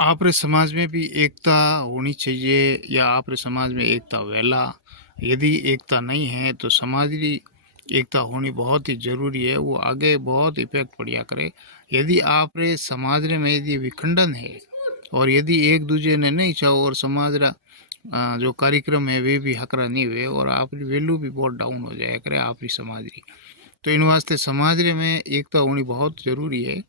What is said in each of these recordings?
आपरे समाज में भी एकता होनी चाहिए या आपरे समाज में एकता वेला। यदि एकता नहीं है तो समाज की एकता होनी बहुत ही ज़रूरी है, वो आगे बहुत इफेक्ट पड़िया करे। यदि आपरे समाज में यदि विखंडन है और यदि एक दूसरे ने नहीं चाहो और समाज रा जो कार्यक्रम है वे भी हकरा नहीं हुए और आपकी वैल्यू भी बहुत डाउन हो जाए करे आपकी समाज की। तो इन वास्ते समाज में एकता होनी बहुत ज़रूरी है।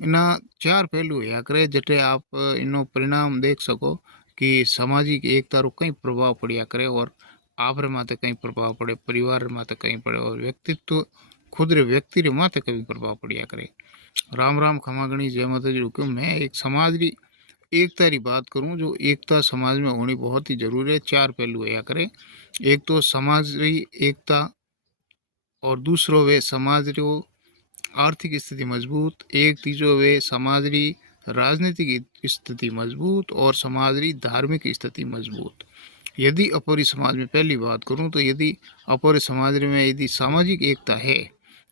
इना चार पहलू है करे जटे आप इनो परिणाम देख सको कि सामाजिक एकता रो कई प्रभाव पड़िया करे और आप रे माते कई प्रभाव पड़े, परिवार रे माते कई पड़े और व्यक्तित्व खुद रे व्यक्ति रे माते कई प्रभाव पड़िया करे। राम राम खमागणी जय माता जी हुक्म। मैं एक समाज की एकता की बात करूं, जो एकता समाज में होनी बहुत ही जरूरी है। चार पहलू है करे। एक तो समाज की एकता और दूसरो वे समाज रो आर्थिक स्थिति मजबूत। एक तीजो वे समाज री राजनीतिक स्थिति मजबूत और समाज री धार्मिक स्थिति मजबूत। यदि अपोरी समाज में पहली बात करूं तो यदि अपोरे समाज में यदि सामाजिक एकता है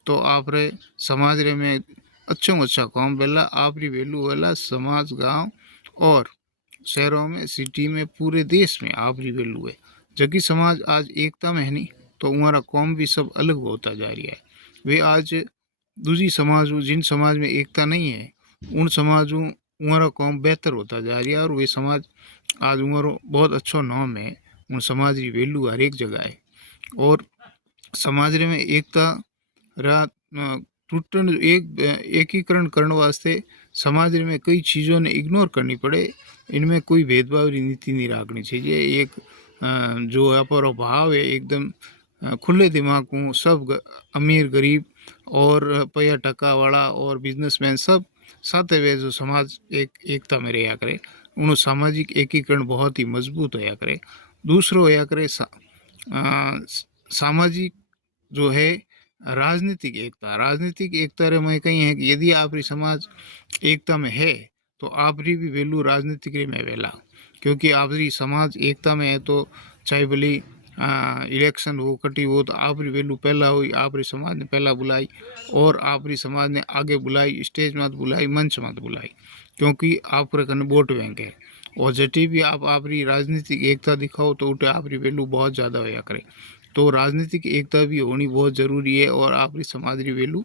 तो आप रे समाज रे में अच्छो अच्छा काम बेला आपरी वैल्यू वाला समाज गांव और शहरों में सिटी में पूरे देश में आपरी वैल्यू है। जबकि समाज आज एकता में है नहीं तो हमारा कौम भी सब अलग होता जा रही है। वे आज दूसरी समाज जिन समाज में एकता नहीं है उन समाजों उमरा कौम बेहतर होता जा रही है और वे समाज आज उमरो बहुत अच्छो नाम है। उन समाज की वैल्यू हर एक जगह है और समाज में एकता रा टूटन एकीकरण करने वास्ते समाज में कई चीज़ों ने इग्नोर करनी पड़े। इनमें कोई भेदभाव की नीति नहीं रखनी चाहिए। एक जो अपरो भाव है एकदम खुले दिमाग को सब अमीर गरीब और पैया टका वाला और बिजनेसमैन सब साथ वे जो समाज एक एकता में रहा करे उन सामाजिक एकीकरण बहुत ही मजबूत होया करे। दूसरो होया करे सामाजिक जो है राजनीतिक एकता रे में कहीं है कि यदि आपरी समाज एकता में है तो आपरी भी वैल्यू राजनीतिक में वेला। क्योंकि आपरी समाज एकता में है तो चाहे भली इलेक्शन हो कटी हो तो आपरी वैल्यू पहला हुई, आपरी समाज ने पहला बुलाई और आपरी समाज ने आगे बुलाई, स्टेज मत बुलाई, मंच मत बुलाई, क्योंकि आपरे कने वोट बैंक है। और जटी भी आप आपरी राजनीतिक एकता दिखाओ तो उठे आपरी वैल्यू बहुत ज़्यादा होया करे। तो राजनीतिक एकता भी होनी बहुत ज़रूरी है और आपकी समाज की वैल्यू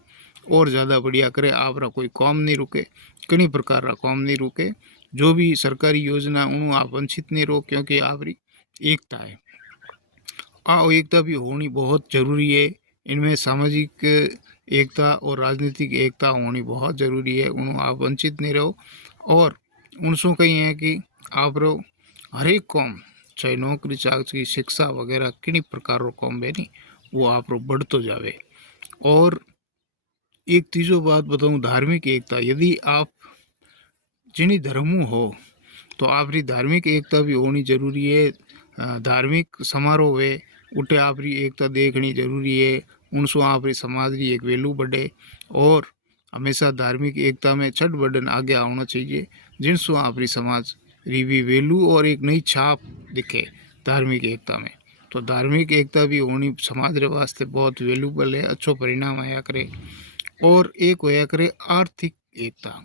और ज़्यादा बढ़िया करे। आपरा कोई काम नहीं रुके, कई प्रकार का काम नहीं रुके, जो भी सरकारी योजना उन्होंने आप वंचित नहीं रहो, क्योंकि आपरी एकता है। एकता भी होनी बहुत ज़रूरी है। इनमें सामाजिक एकता और राजनीतिक एकता होनी बहुत ज़रूरी है, उन्होंने आप वंचित नहीं रहो। और उनसों कही है कि आप रो हर एक कौम चाहे नौकरी चाकरी शिक्षा वगैरह किन्हीं प्रकार रो कौम है नहीं वो आप रो बढ़तो जावे। और एक तीजो बात बताऊं, धार्मिक एकता। यदि आप जिनी धर्मों हो तो आपरी धार्मिक एकता भी होनी जरूरी है। धार्मिक समारोह है उठे आपरी एकता देखनी जरूरी है। उनसो आपरी समाज की एक वैल्यू बढ़े और हमेशा धार्मिक एकता में छठ बर्डन आगे आना चाहिए, जिनसो आपरी समाज री भी वैल्यू और एक नई छाप दिखे धार्मिक एकता में। तो धार्मिक एकता भी होनी समाज रे वास्ते बहुत वैल्यूबल है, अच्छो परिणाम आया करे। और एक होया करे आर्थिक एकता।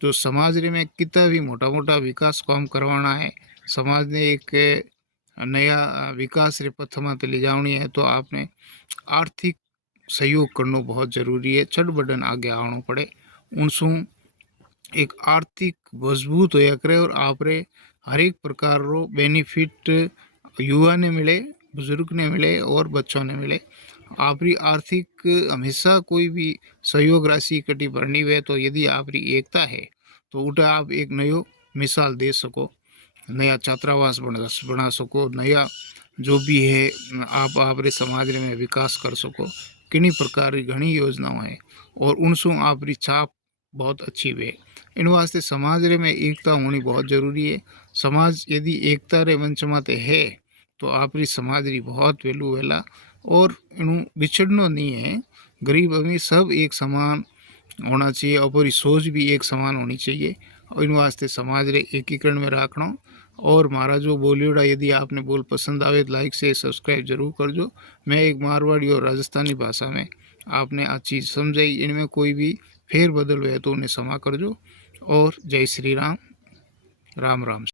जो समाज रे में कितना भी मोटा मोटा विकास काम करवाना है, समाज ने एक नया विकास रे पथ में ले जानी है तो आपने आर्थिक सहयोग करना बहुत जरूरी है। छठ बटन आगे आना पड़े उनसू एक आर्थिक मजबूत होया करे और आप रे हर एक प्रकार रो बेनिफिट युवा ने मिले, बुजुर्ग ने मिले और बच्चों ने मिले। आपरी आर्थिक हमेशा कोई भी सहयोग राशि इकट्ठी भरनी हुए तो यदि आपरी एकता है तो उठा आप एक नयो मिसाल दे सको, नया छात्रावास बना सको, नया जो भी है आप आपरे समाज में विकास कर सको। किन्हीं प्रकार की घनी योजनाओं हैं और उनसू आपरी छाप बहुत अच्छी हुए। इन वास्ते समाज रे में एकता होनी बहुत जरूरी है। समाज यदि एकता रे मंच माते है तो आपरी समाज री बहुत वैल्यू वेला और इनू बिछड़ना नहीं है। गरीब अमीर सब एक समान होना चाहिए, अपनी सोच भी एक समान होनी चाहिए और इन वास्ते समाज रे एकीकरण में रखना। और मारा जो बोलियोड़ा यदि आपने बोल पसंद आवे तो लाइक से सब्सक्राइब जरूर कर जो। मैं एक मारवाड़ी और राजस्थानी भाषा में आपने आज चीज़ समझाई, इनमें कोई भी फेर बदल हुए तो उन्हें क्षमा कर जो। और जय श्री राम। राम राम।